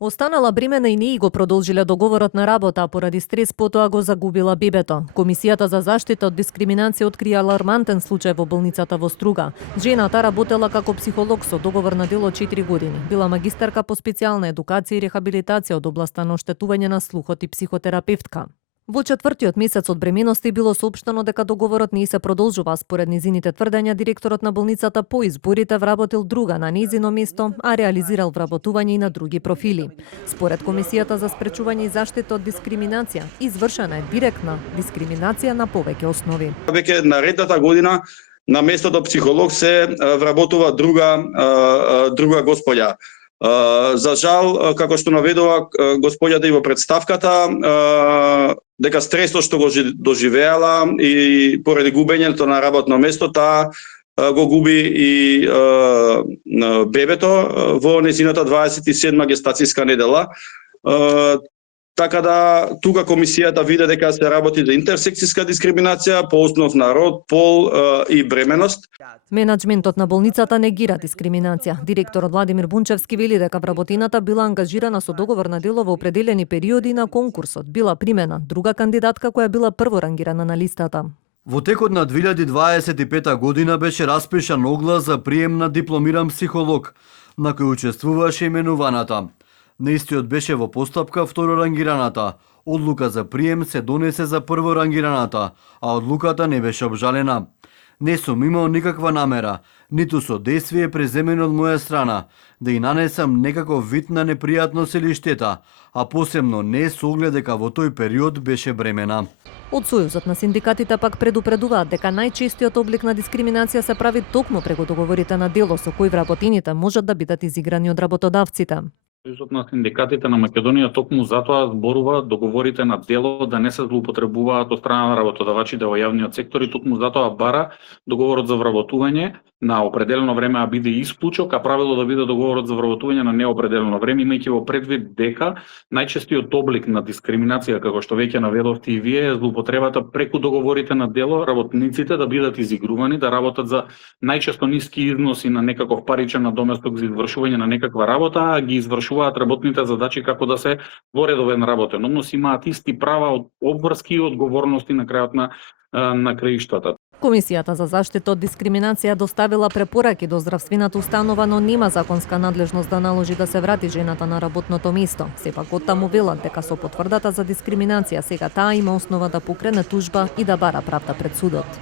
Останала бремена и не го продолжиле договорот на работа, а поради стрес потоа го загубила бебето. Комисијата за заштита од дискриминација открија алармантен случај во болницата во Струга. Жената работела како психолог со договор на дело 4 години. Била магистарка по специјална едукација и рехабилитација од областа на оштетување на слухот и психотерапевтка. Во четвртиот месец од бременоста било соопштено дека договорот не се продолжува. Според низините тврдења, директорот на болницата по изборите вработил друга на низино место, а реализирал вработување и на други профили. Според Комисијата за спречување и заштита од дискриминација, извршена е директна дискриминација на повеќе основи. Веќе наредната година на местото психолог се вработува друга господја. За жал, како што наведува господјата и во представката, дека стресот што го доживеала и поради губењето на работно место, таа го губи и бебето во незината 27 гестацијска недела. Така да, тука комисијата виде дека се работи за интерсекцијска дискриминација по основ на род, пол и бременост. Менаџментот на болницата негира дискриминација. Директорот Владимир Бунчевски вели дека вработината била ангажирана со договор на дело во определени периоди на конкурсот. Била примена друга кандидатка која била прворангирана на листата. Во текот на 2025 година беше распишан оглас за прием на дипломиран психолог, на кој учествуваше именуваната. На истиот беше во постапка второрангираната. Одлука за прием се донесе за прворангираната, а одлуката не беше обжалена. Не сум имал никаква намера, ниту со действие преземено од моја страна, да и нанесам некаков вид на непријатност или штета, а посебно не со оглед дека во тој период беше бремена. Од Сојузот на синдикатите пак предупредуваат дека најчестиот облик на дискриминација се прави токму преку договорите на дело со кои вработените можат да бидат изиграни од работодавците. Сојузот на синдикатите на Македонија токму затоа зборува договорите на дело да не се злоупотребуваат од страна на работодавачите во јавниот сектор и токму затоа бара договорот за вработување на определено време а биде исклучок, а правило да биде договорот за вработување на неопределено време, имајќи во предвид дека најчестиот облик на дискриминација, како што веќе наведовте и вие, е злоупотребата преку договорите на дело, работниците да бидат изигрувани, да работат за најчесто ниски износи на некаков паричен надоместок за извршување на некаква работа, а ги извршуваат работните задачи како да се во редовен работен однос, имаат исти права, обврски и одговорности на крајот на краиштата. Комисијата за заштита од дискриминација доставила препораки до здравствената установа, но нема законска надлежност да наложи да се врати жената на работното место. Сепак оттаму велат дека со потврдата за дискриминација сега таа има основа да покрене тужба и да бара правда пред судот.